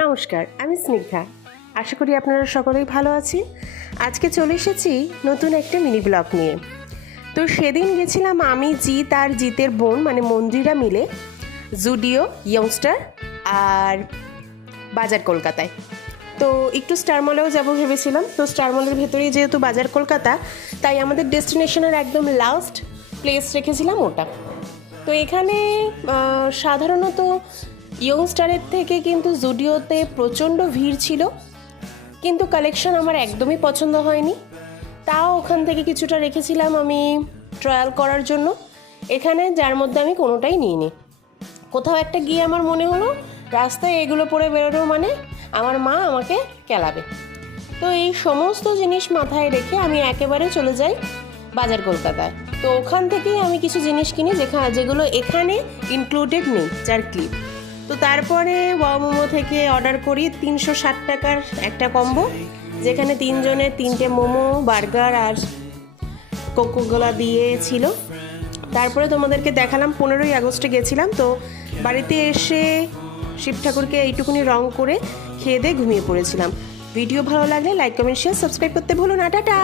নমস্কার, আমি স্নিগ্ধা। আশা করি আপনারা সকলেই ভালো আছেন। আজকে চলে এসেছি নতুন একটা মিনি ব্লগ নিয়ে। তো সেদিন গেছিলাম আমি, জিৎ আর জিতের বোন মানে মন্দিরা মিলে জুডিও, ইয়ংস্টার আর বাজার কলকাতায়। তো একটু স্টার মলেও যাবো ভেবেছিলাম। তো স্টার মলের ভেতরেই যেহেতু বাজার কলকাতা, তাই আমাদের ডেস্টিনেশনের একদম লাস্ট প্লেস রেখেছিলাম ওটা। তো এখানে সাধারণত ইয়ংস্টারের থেকে কিন্তু জুডিওতে প্রচণ্ড ভিড় ছিল, কিন্তু কালেকশন আমার একদমই পছন্দ হয়নি। তাও ওখান থেকে কিছুটা রেখেছিলাম আমি ট্রায়াল করার জন্য। এখানে যার মধ্যে আমি কোনোটাই নিইনি। কোথাও একটা গিয়ে আমার মনে হলো রাস্তায় এগুলো পরে বেরোনো মানে আমার মা আমাকে কেলাবে। তো এই সমস্ত জিনিস মাথায় রেখে আমি একেবারে চলে যাই বাজার কলকাতায়। তো ওখান থেকেই আমি কিছু জিনিস কিনি যেগুলো এখানে ইনক্লুডেড নেই, যার ক্লিপ। তো তারপরে ওয়াও মোমো থেকে অর্ডার করি 360 টাকার একটা কম্বো, যেখানে 3 জনের 3টে মোমো, বার্গার আর কোকোকোলা দিয়েছিল। তারপরে তোমাদেরকে দেখালাম 15ই আগস্টে গেছিলাম। তো বাড়িতে এসে শিব ঠাকুরকে এইটুকুনি রং করে খেয়ে দিয়ে ঘুমিয়ে পড়েছিলাম। ভিডিও ভালো লাগলে লাইক, কমেন্ট, শেয়ার, সাবস্ক্রাইব করতে ভুলো না। টাটা।